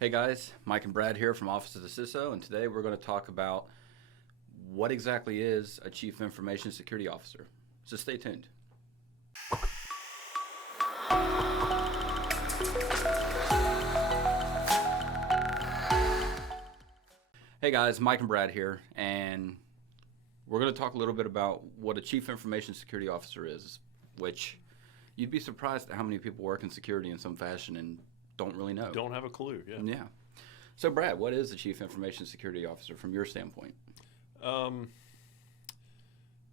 Hey guys, Mike and Brad here from Office of the CISO, and today we're going to talk about what exactly is a Chief Information Security Officer. So stay tuned. Hey guys, Mike and Brad here, and we're going to talk a little bit about what a Chief Information Security Officer is, which you'd be surprised at how many people work in security in some fashion and don't really know. Don't have a clue, yeah. Yeah. So Brad, what is the Chief Information Security Officer from your standpoint?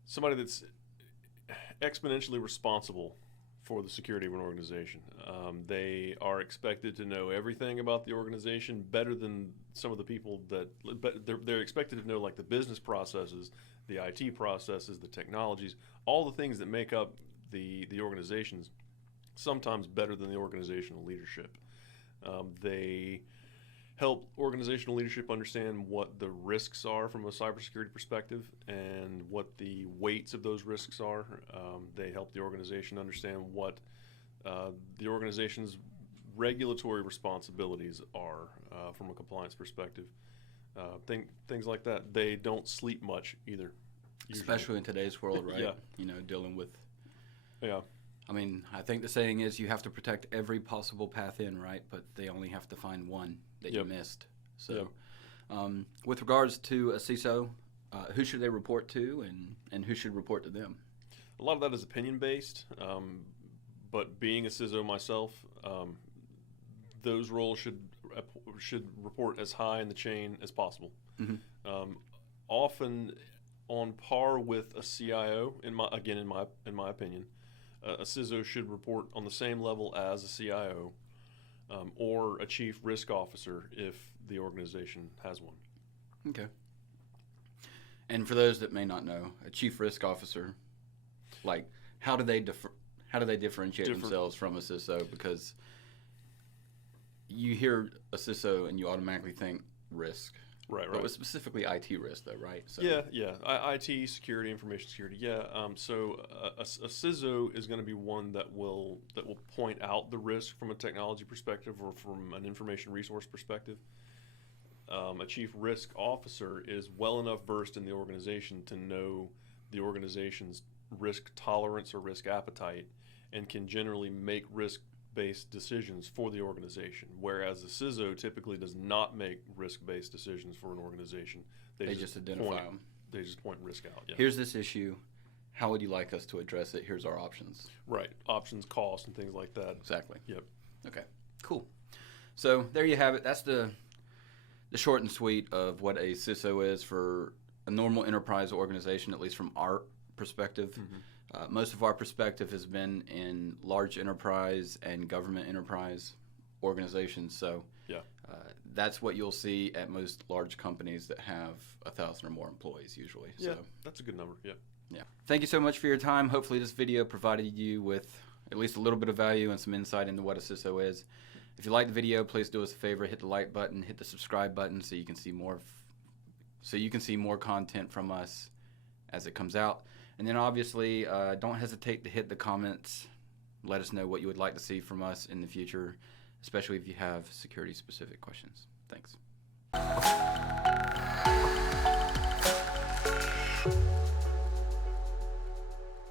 Somebody that's exponentially responsible for the security of an organization. They are expected to know everything about the organization better than some of the people but they're expected to know like the business processes, the IT processes, the technologies, all the things that make up the organizations, sometimes better than the organizational leadership. They help organizational leadership understand what the risks are from a cybersecurity perspective and what the weights of those risks are. They help the organization understand what the organization's regulatory responsibilities are from a compliance perspective. Things like that. They don't sleep much either. Usually. Especially in today's world, right? Yeah. You know, dealing with... Yeah. I mean, I think the saying is you have to protect every possible path in, right? But they only have to find one that you missed. So with regards to a CISO, who should they report to and who should report to them? A lot of that is opinion-based, but being a CISO myself, those roles should report as high in the chain as possible. Mm-hmm. Often on par with a CIO, in my opinion. A CISO should report on the same level as a CIO or a chief risk officer if the organization has one. Okay. And for those that may not know, a chief risk officer, like how do they differentiate themselves from a CISO? Because you hear a CISO and you automatically think risk. Right. But with specifically IT risk, though, right? So. Yeah. IT security, information security. Yeah. So a CISO is going to be one that will point out the risk from a technology perspective or from an information resource perspective. A chief risk officer is well enough versed in the organization to know the organization's risk tolerance or risk appetite, and can generally make risk-based decisions for the organization, whereas the CISO typically does not make risk-based decisions for an organization. They just identify them. They just point risk out. Yeah. Here's this issue. How would you like us to address it? Here's our options. Right. Options, cost, and things like that. Exactly. Yep. Okay. Cool. So there you have it. That's the short and sweet of what a CISO is for a normal enterprise organization, at least from our perspective. Mm-hmm. Most of our perspective has been in large enterprise and government enterprise organizations. So that's what you'll see at most large companies that have 1,000 or more employees usually. Yeah, so, that's a good number. Yeah. Yeah. Thank you so much for your time. Hopefully this video provided you with at least a little bit of value and some insight into what a CISO is. If you like the video, please do us a favor, hit the like button, hit the subscribe button so you can see more content from us as it comes out. And then obviously, don't hesitate to hit the comments. Let us know what you would like to see from us in the future, especially if you have security-specific questions. Thanks.